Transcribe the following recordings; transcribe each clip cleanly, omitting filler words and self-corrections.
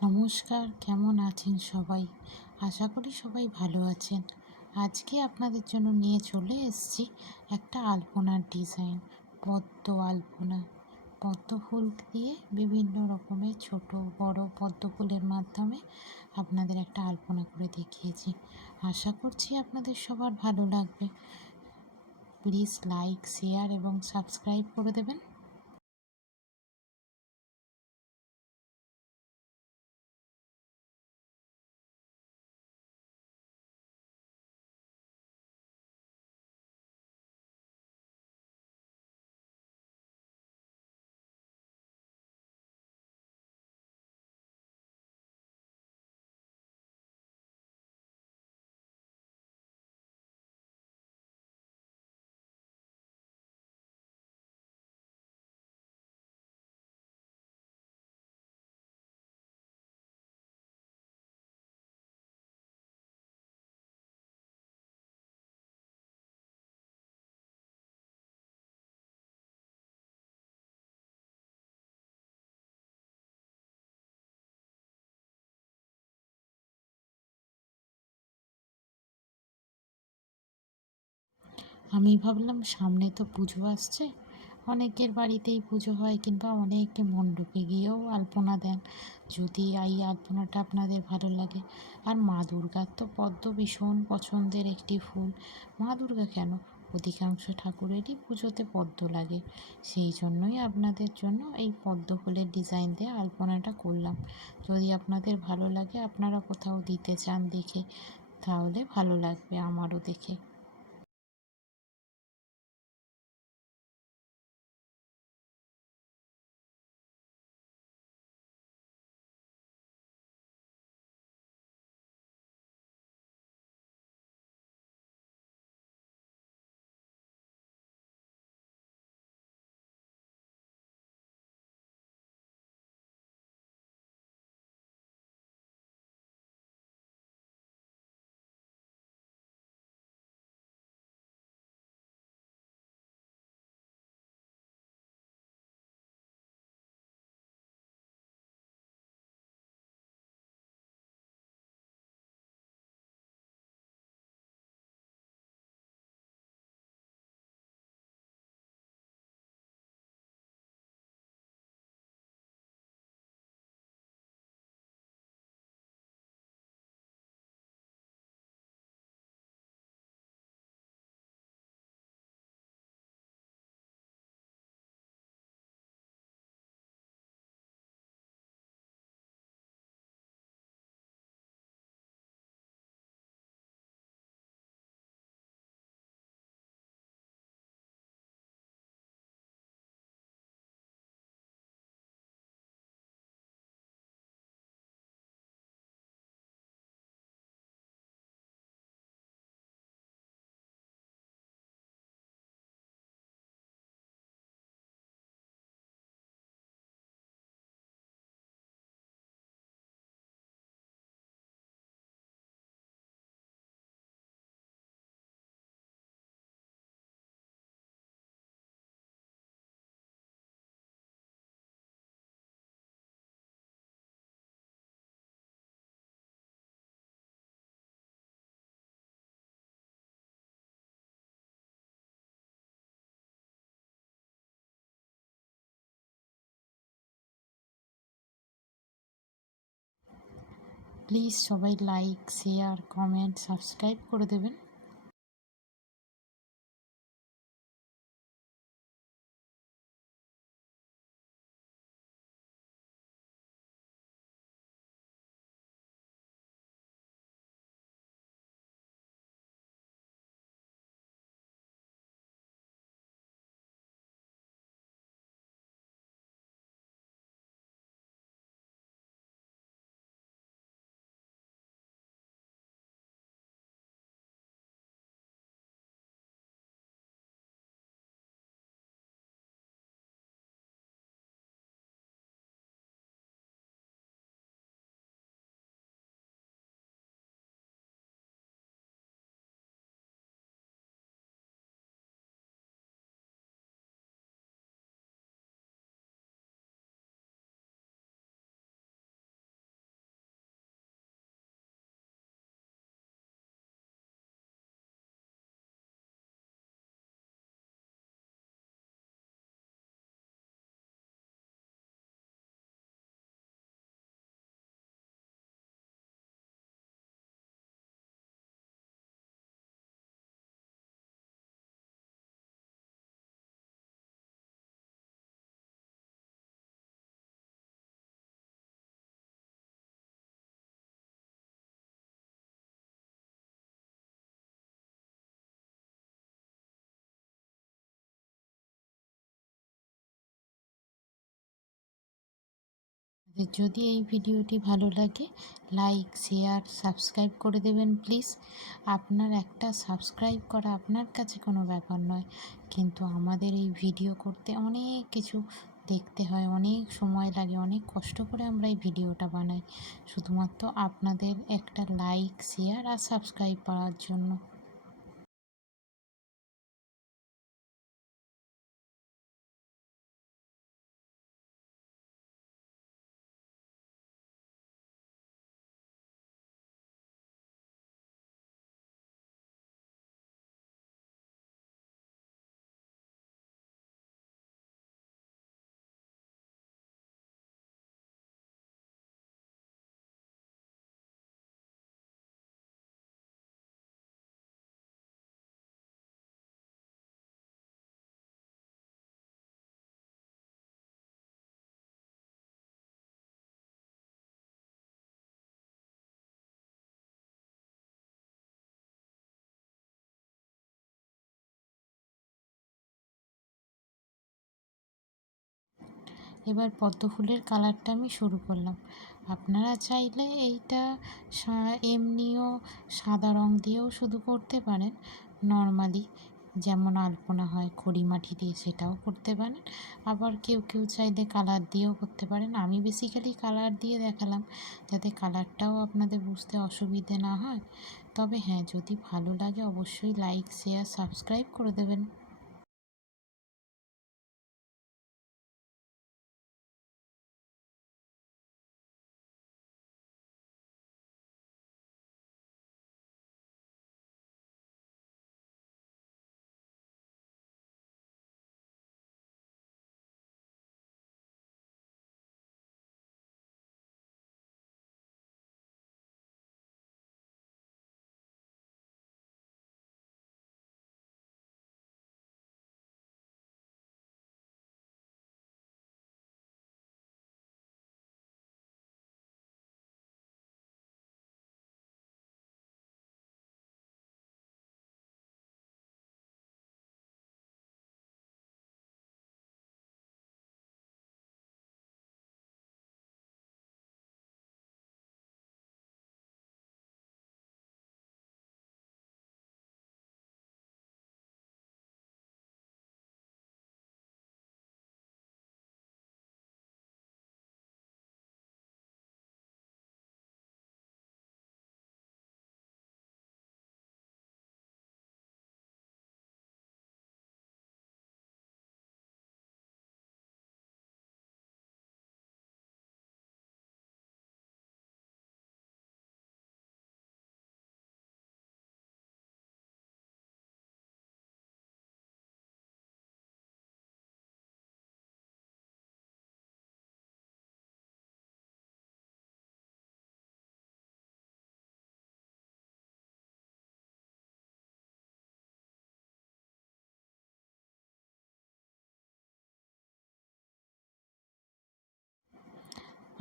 নমস্কার, কেমন আছেন সবাই? আশা করি সবাই ভালো আছেন। আজকে আপনাদের জন্য নিয়ে চলে এসেছি একটা আলপনার ডিজাইন, পদ্ম আলপনা। পদ্ম ফুল দিয়ে বিভিন্ন রকমের ছোট বড় পদ্ম ফুলের মাধ্যমে আপনাদের একটা আলপনা করে দেখিয়েছি। আশা করছি আপনাদের সবার ভালো লাগবে। প্লিজ লাইক, শেয়ার এবং সাবস্ক্রাইব করে দেবেন। আমি ভাবলাম সামনে তো পুজো আসছে, অনেকের বাড়িতেই পুজো হয় কিংবা অনেকে মণ্ডপে গিয়েও আলপনা দেন। যদি এই আলপনাটা আপনাদের ভালো লাগে, আর মা দুর্গার তো পদ্ম ভীষণ পছন্দের একটি ফুল। মা দুর্গা কেন, অধিকাংশ ঠাকুরেরই পুজোতে পদ্ম লাগে। সেই জন্যই আপনাদের জন্য এই পদ্ম ফুলের ডিজাইন দিয়ে আলপনাটা করলাম। যদি আপনাদের ভালো লাগে, আপনারা কোথাও দিতে চান দেখে, তাহলে ভালো লাগবে আমারও দেখে। প্লিজ সবাই লাইক, শেয়ার, কমেন্ট, সাবস্ক্রাইব করে দেবেন। যদি এই ভিডিওটি ভালো লাগে লাইক শেয়ার সাবস্ক্রাইব করে দেবেন প্লিজ। আপনার একটা সাবস্ক্রাইব করা আপনার কাছে কোনো ব্যাপার নয়, কিন্তু আমাদের এই ভিডিও করতে অনেক কিছু দেখতে হয়, অনেক সময় লাগে, অনেক কষ্ট করে আমরা এই ভিডিওটা বানাই শুধুমাত্র আপনাদের একটা লাইক শেয়ার আর সাবস্ক্রাইব পাওয়ার জন্য। এবার পদ্ম ফুলের কালারটা আমি শুরু করলাম। আপনারা চাইলে এইটা এমনিও সাদা রং দিয়েও শুধু করতে পারেন, নর্মালি যেমন আলপনা হয় খড়ি মাটি দিয়ে সেটাও করতে পারেন। আবার কেউ কেউ চাইলে কালার দিয়েও করতে পারেন। আমি বেসিক্যালি কালার দিয়ে দেখালাম যাতে কালারটাও আপনাদের বুঝতে অসুবিধে না হয়। তবে হ্যাঁ, যদি ভালো লাগে অবশ্যই লাইক শেয়ার সাবস্ক্রাইব করে দেবেন।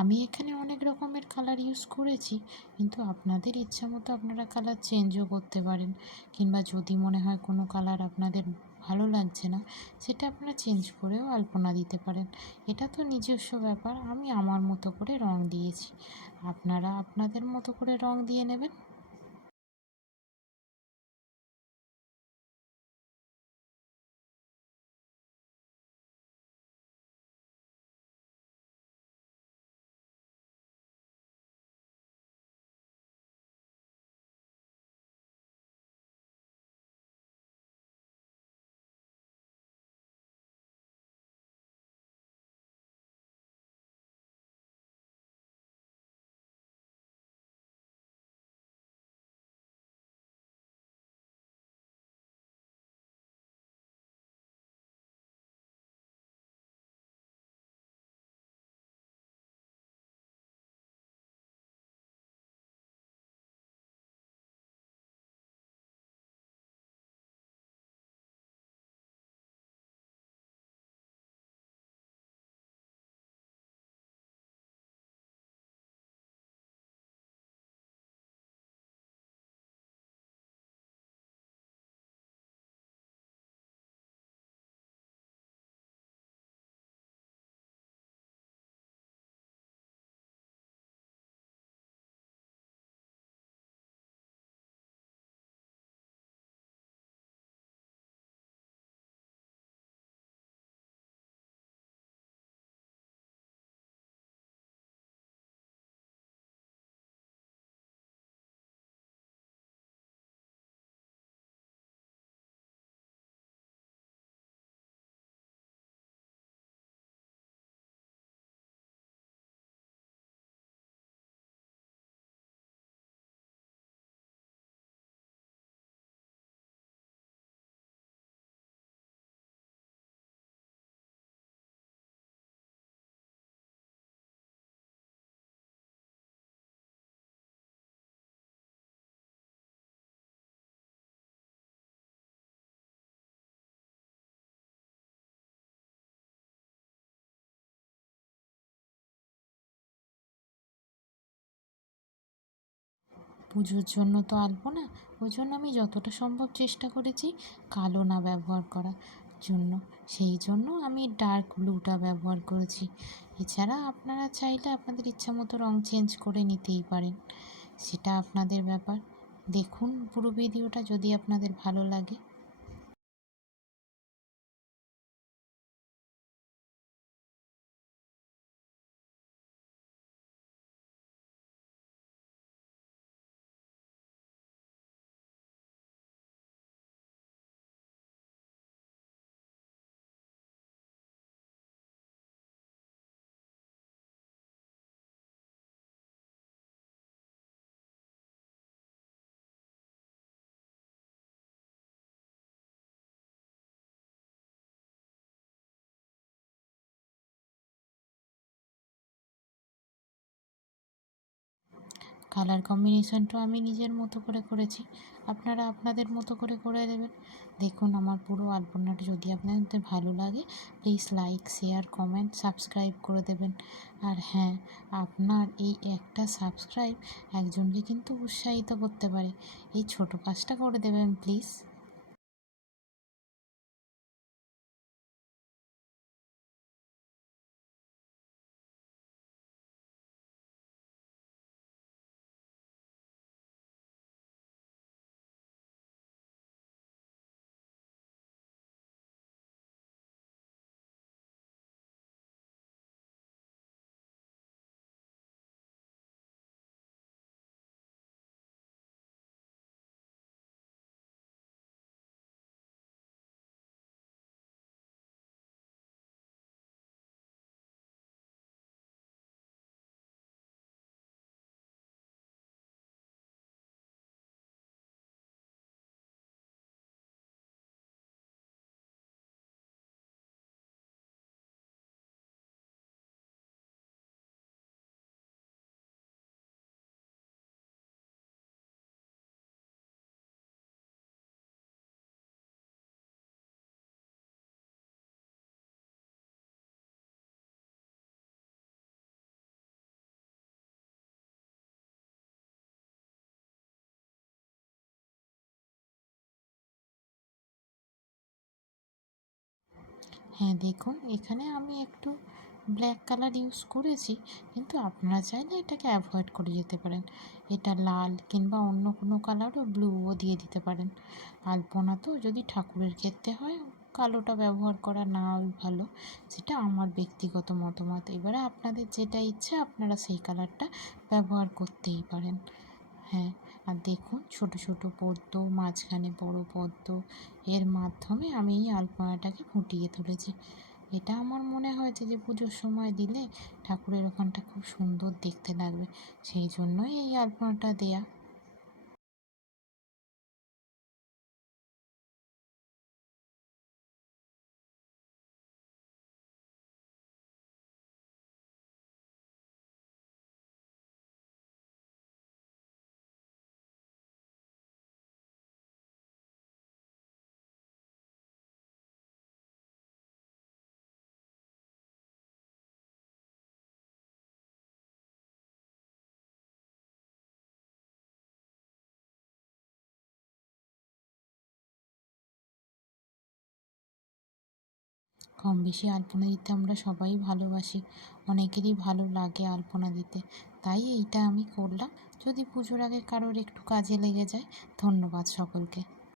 আমি এখানে অনেক রকমের কালার ইউজ করেছি, কিন্তু আপনাদের ইচ্ছা মতো আপনারা কালার চেঞ্জও করতে পারেন, কিংবা যদি মনে হয় কোনো কালার আপনাদের ভালো লাগছে না সেটা আপনারা চেঞ্জ করেও আলপনা দিতে পারেন। এটা তো নিজস্ব ব্যাপার। আমি আমার মতো করে রং দিয়েছি, আপনারা আপনাদের মতো করে রং দিয়ে নেবেন। পুজোর জন্য তো আলপনা, ওই জন্য আমি যতটা সম্ভব চেষ্টা করেছি কালো না ব্যবহার করার জন্য। সেই জন্য আমি ডার্ক ব্লুটা ব্যবহার করেছি। এছাড়া আপনারা চাইলে আপনাদের ইচ্ছা মতো রঙ চেঞ্জ করে নিতেই পারেন, সেটা আপনাদের ব্যাপার। দেখুন পুরো ভিডিওটা যদি আপনাদের ভালো লাগে। কালার কম্বিনেশনটাও আমি নিজের মতো করে করেছি, আপনারা আপনাদের মতো করে করে দেবেন। দেখুন আমার পুরো আলপনাটা যদি আপনাদের ভালো লাগে please like, share, comment, subscribe করে দেবেন। আর হ্যাঁ, আপনার এই একটা সাবস্ক্রাইব একজনকে কিন্তু উৎসাহিত করতে পারে, এই ছোটো কাজটা করে দেবেন প্লিজ। হ্যাঁ দেখুন, এখানে আমি একটু ব্ল্যাক কালার ইউজ করেছি, কিন্তু আপনারা চাইলে এটাকে অ্যাভয়েড করে যেতে পারেন। এটা লাল কিংবা অন্য কোনো কালারও, ব্লুও দিয়ে দিতে পারেন। আলপনা তো যদি ঠাকুরের ক্ষেত্রে হয় কালোটা ব্যবহার করা নাও ভালো, সেটা আমার ব্যক্তিগত মতামত। এবারে আপনাদের যেটা ইচ্ছা আপনারা সেই কালারটা ব্যবহার করতেই পারেন। হ্যাঁ, আর দেখুন ছোট ছোট পদ্ম, মাঝখানে বড় পদ্ম, এর মাধ্যমে আমি এই আলপনাটাকে ফুটিয়ে তুলেছি। এটা আমার মনে হয়েছে যে পুজোর সময় দিলে ঠাকুরের ওখানটা খুব সুন্দর দেখতে লাগবে, সেই জন্যই এই আলপনাটা দেয়া। কম বেশি আলপনা দিতে আমরা সবাই ভালোবাসি, অনেকেরই ভালো লাগে আলপনা দিতে, তাই এইটা আমি করলাম। যদি পুজোর আগে কারোর একটু কাজে লেগে যায়। ধন্যবাদ সকলকে।